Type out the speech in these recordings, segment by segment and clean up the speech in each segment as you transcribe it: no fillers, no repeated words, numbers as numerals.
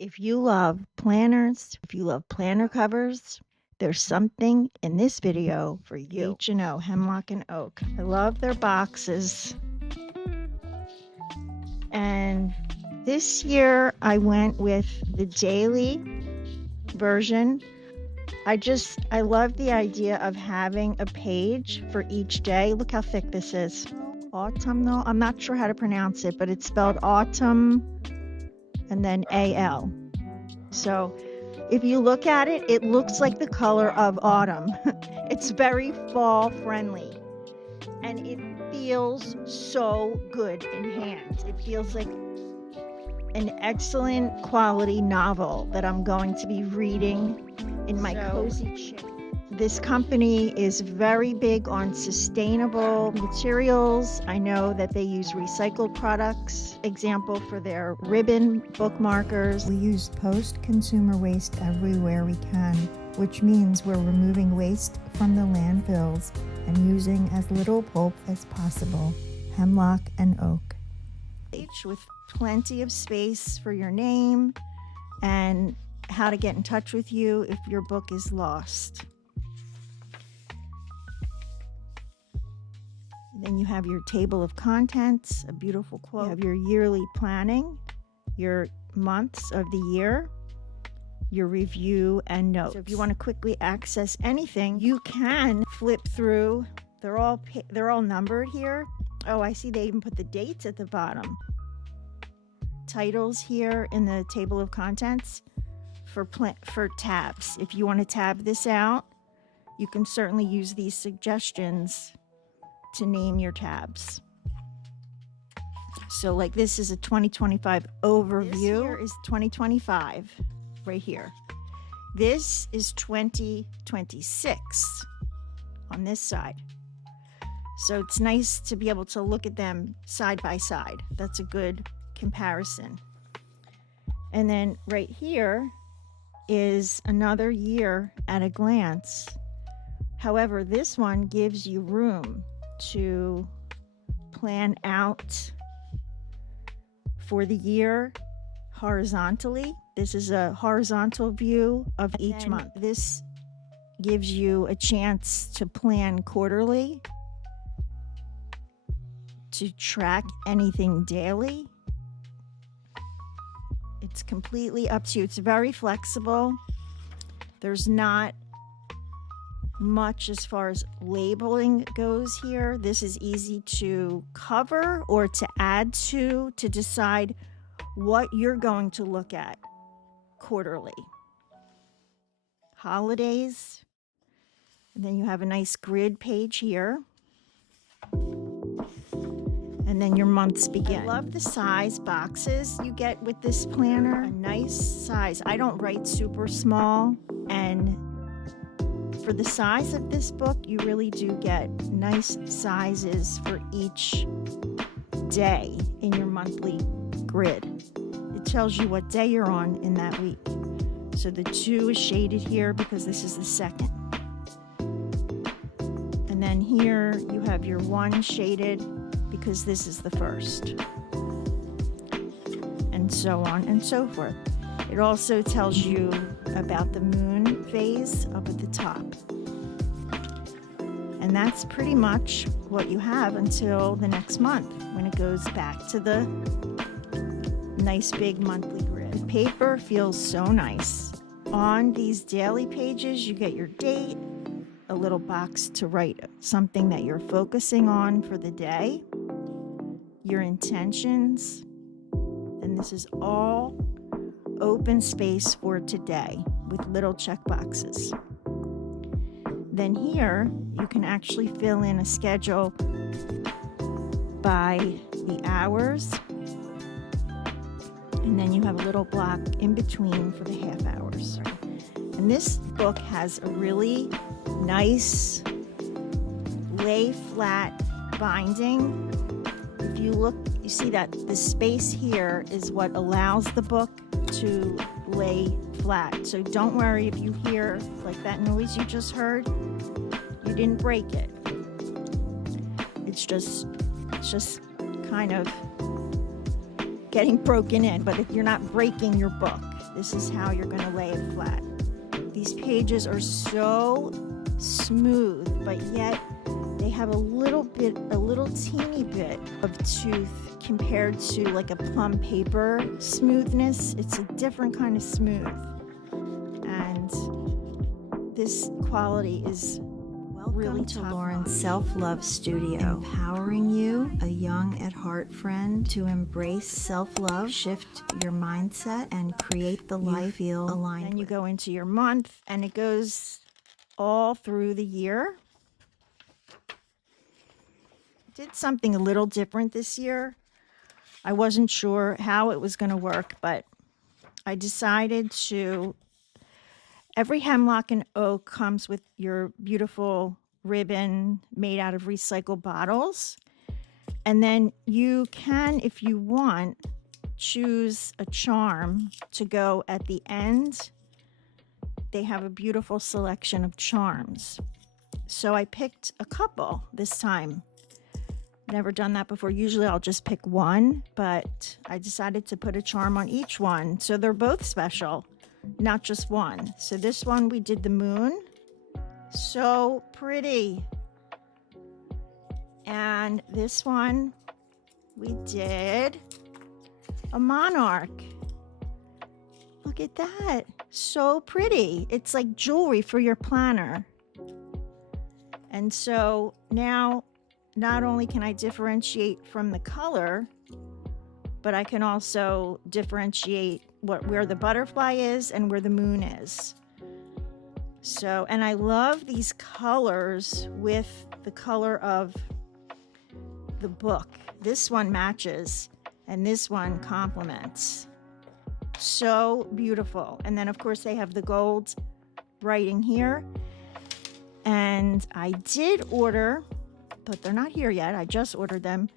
If you love planners, if you love planner covers, there's something in this video for you. H&O, Hemlock and Oak. I love their boxes. And this year I went with the daily version. I love the idea of having a page for each day. Look how thick this is. Autumnal, I'm not sure how to pronounce it, but it's spelled autumn and then AL. So if you look at it, it looks like the color of autumn. It's very fall friendly and it feels so good in hand. It feels like an excellent quality novel that I'm going to be reading in my cozy chair. This company is very big on sustainable materials. I know that they use recycled products. Example for their ribbon bookmarkers. We use post-consumer waste everywhere we can, which means we're removing waste from the landfills and using as little pulp as possible. Hemlock and Oak. With plenty of space for your name and how to get in touch with you if your book is lost. Then you have your table of contents, a beautiful quote. You have your yearly planning, your months of the year, your review and notes. So if you want to quickly access anything, you can flip through. They're all numbered here. Oh, I see they even put the dates at the bottom. Titles here in the table of contents for tabs. If you want to tab this out, you can certainly use these suggestions to name your tabs. So like this is a 2025 overview. This here is 2025 right here. This is 2026 on this side. So it's nice to be able to look at them side by side. That's a good comparison. And then right here is another year at a glance. However, this one gives you room to plan out for the year horizontally. This is a horizontal view of each month. This gives you a chance to plan quarterly, to track anything daily. It's completely up to you. It's very flexible. There's not much as far as labeling goes here. This is easy to cover or to add to decide what you're going to look at quarterly. Holidays, and then you have a nice grid page here. And then your months begin. I love the size boxes you get with this planner. A nice size. I don't write super small, and for the size of this book, you really do get nice sizes for each day in your monthly grid. It tells you what day you're on in that week. So the 2 is shaded here because this is the second. And then here you have your 1 shaded because this is the first. And so on and so forth. It also tells you about the moon phase up at the top. And that's pretty much what you have until the next month when it goes back to the nice big monthly grid. The paper feels so nice. On these daily pages, you get your date, a little box to write something that you're focusing on for the day, your intentions, and this is all open space for today with little check boxes. Then here you can actually fill in a schedule by the hours, and then you have a little block in between for the half hours. And this book has a really nice lay flat binding. If you look, you see that the space here is what allows the book to lay flat. So don't worry if you hear like that noise you just heard. You didn't break it. It's just kind of getting broken in, but if you're not breaking your book, this is how you're going to lay it flat. These pages are so smooth, but yet they have a little teeny bit of tooth compared to like a plum paper smoothness. It's a different kind of smooth. And this quality is really to laurensSelfLoveStudio, empowering you, a young at heart friend, to embrace self-love, shift your mindset, and create the life you feel aligned. And you go into your month, and it goes all through the year. Did something a little different this year. I wasn't sure how it was going to work, but I decided to. Every hemlock and oak comes with your beautiful ribbon made out of recycled bottles. And then you can, if you want, choose a charm to go at the end. They have a beautiful selection of charms. So I picked a couple this time. Never done that before. Usually I'll just pick one, but I decided to put a charm on each one. So they're both special, not just one. So this one we did the moon. So pretty. And this one we did a monarch. Look at that. So pretty. It's like jewelry for your planner. And so now not only can I differentiate from the color, but I can also differentiate where the butterfly is and where the moon is. So, and I love these colors with the color of the book. This one matches and this one complements. So beautiful. And then of course they have the gold writing here. And I did order, but they're not here yet. I just ordered them,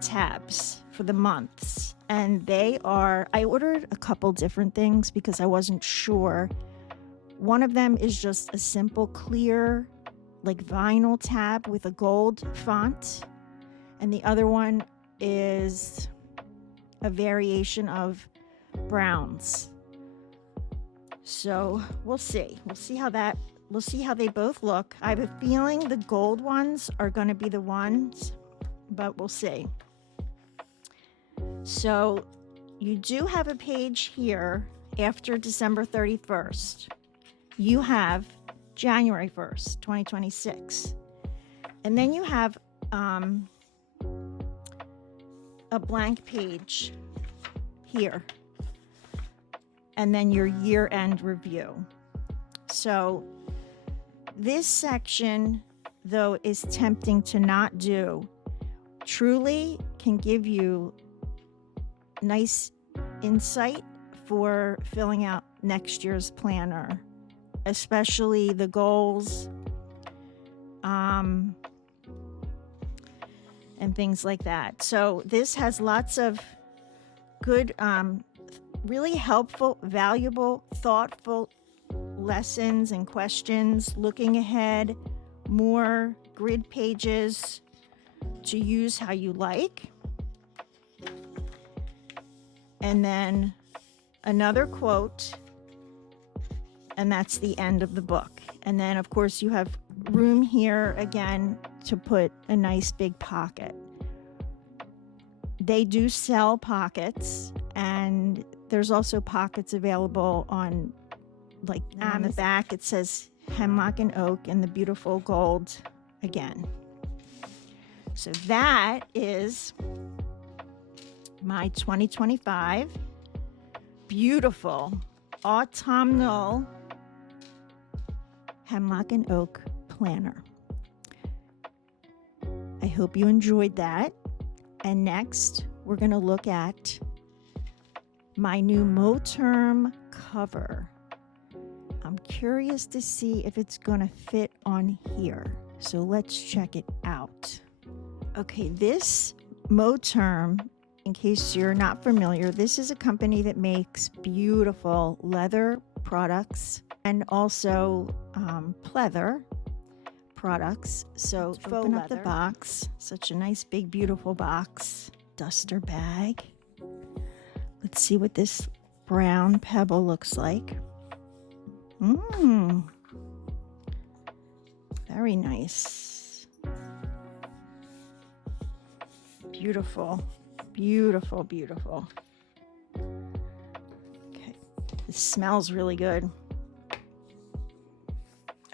tabs for the months. And I ordered a couple different things because I wasn't sure. One of them is just a simple clear, like vinyl tab with a gold font. And the other one is a variation of browns. So we'll see. We'll see how they both look. I have a feeling the gold ones are going to be the ones, but we'll see. So you do have a page here after December 31st. You have January 1st, 2026. And then you have a blank page here. And then your year-end review. So this section, though, is tempting to not do. Truly can give you nice insight for filling out next year's planner, especially the goals and things like that. So this has lots of good, really helpful, valuable, thoughtful lessons and questions, looking ahead, more grid pages to use how you like. And then another quote, and that's the end of the book. And then, of course, you have room here again to put a nice big pocket. They do sell pockets, and there's also pockets available on, like on the back, it says hemlock and oak and the beautiful gold again. So that is my 2025 beautiful autumnal hemlock and oak planner. I hope you enjoyed that. And next, we're going to look at my new moterm cover. I'm curious to see if it's going to fit on here. So let's check it out. Okay, this moterm, in case you're not familiar, this is a company that makes beautiful leather products and also pleather products. So open up the box. Such a nice, big, beautiful box. Duster bag. Let's see what this brown pebble looks like. Very nice. Beautiful, beautiful, beautiful. Okay, it smells really good.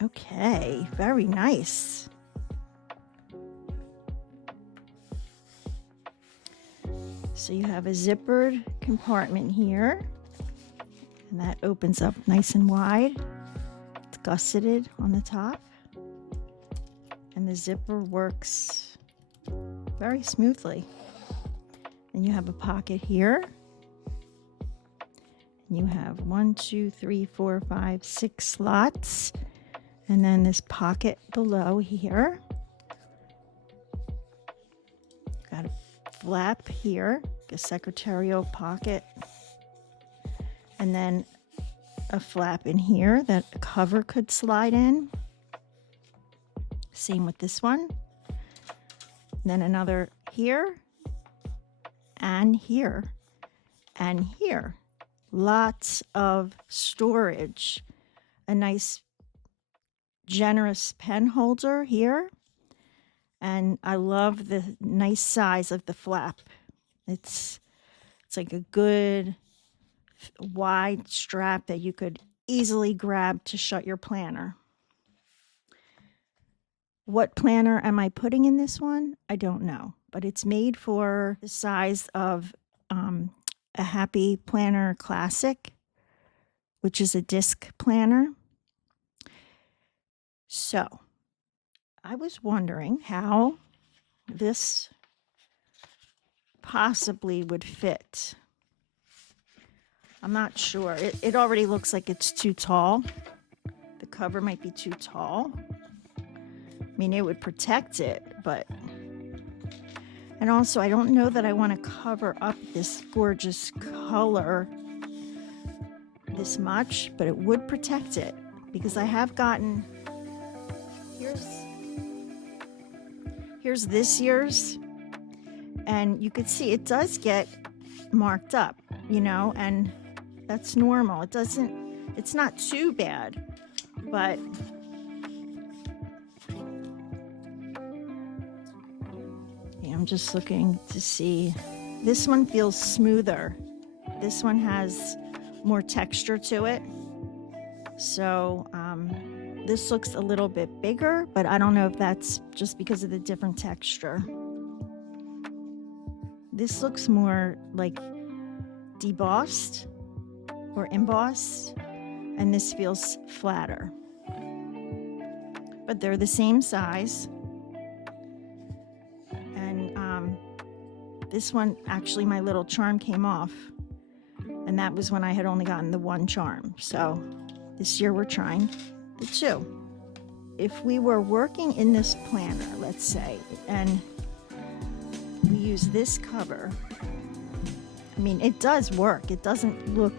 Okay, very nice. So you have a zippered compartment here, and that opens up nice and wide. It's gusseted on the top, and the zipper works very smoothly. And you have a pocket here. And you have 1, 2, 3, 4, 5, 6 slots. And then this pocket below here. Got a flap here, a secretarial pocket. And then a flap in here that a cover could slide in. Same with this one. And then another here, and here, and here. Lots of storage. A nice generous pen holder here. And I love the nice size of the flap. It's like a good wide strap that you could easily grab to shut your planner. What planner am I putting in this one? I don't know, but it's made for the size of a Happy Planner Classic, which is a disc planner. So I was wondering how this possibly would fit. I'm not sure. It already looks like it's too tall. The cover might be too tall. I mean, it would protect it, but... And also, I don't know that I want to cover up this gorgeous color this much, but it would protect it, because I have gotten... Here's this year's, and you could see it does get marked up, you know, and that's normal. It's not too bad, but yeah, I'm just looking to see. This one feels smoother. This one has more texture to it. So this looks a little bit bigger, but I don't know if that's just because of the different texture. This looks more like debossed or embossed, and this feels flatter. But they're the same size. And this one, actually, my little charm came off, and that was when I had only gotten the one charm. So this year we're trying the two. If we were working in this planner, let's say, and we use this cover, I mean, it does work. It doesn't look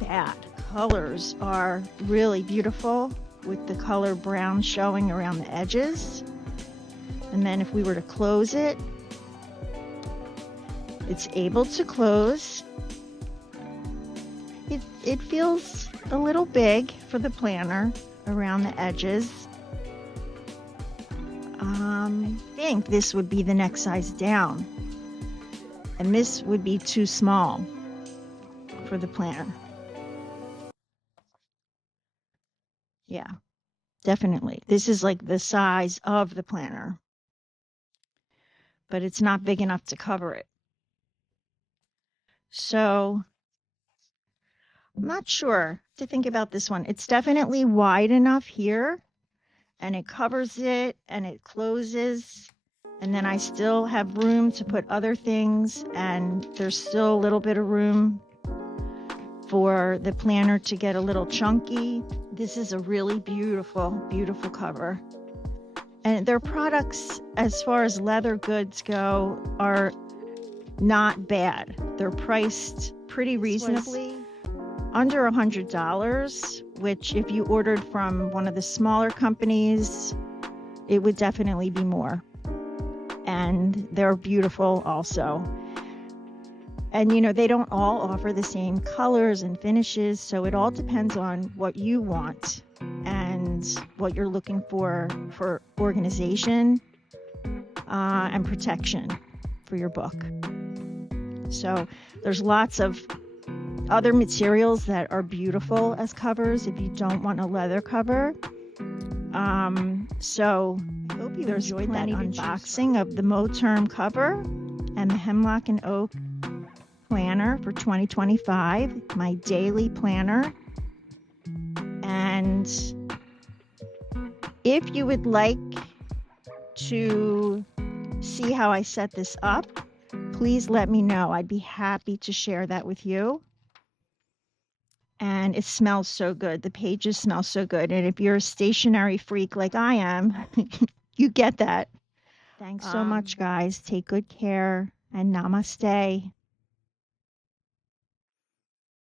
bad. Colors are really beautiful with the color brown showing around the edges. And then if we were to close it, it's able to close. It feels a little big for the planner around the edges. I think this would be the next size down, and this would be too small for the planner. Yeah, definitely. This is like the size of the planner, but it's not big enough to cover it. So I'm not sure to think about this one. It's definitely wide enough here, and it covers it and it closes, and then I still have room to put other things, and there's still a little bit of room for the planner to get a little chunky. This is a really beautiful, beautiful cover. And their products, as far as leather goods go, are not bad. They're priced pretty reasonably, under $100, which if you ordered from one of the smaller companies, it would definitely be more. And they're beautiful also. And you know, they don't all offer the same colors and finishes, so it all depends on what you want and what you're looking for organization and protection for your book. So there's lots of other materials that are beautiful as covers if you don't want a leather cover. So I hope you enjoyed that unboxing of the moterm cover and the hemlock and oak planner for 2025, my daily planner. And if you would like to see how I set this up, please let me know. I'd be happy to share that with you. And it smells so good. The pages smell so good. And if you're a stationery freak like I am, you get that. Thanks so much, guys. Take good care and namaste.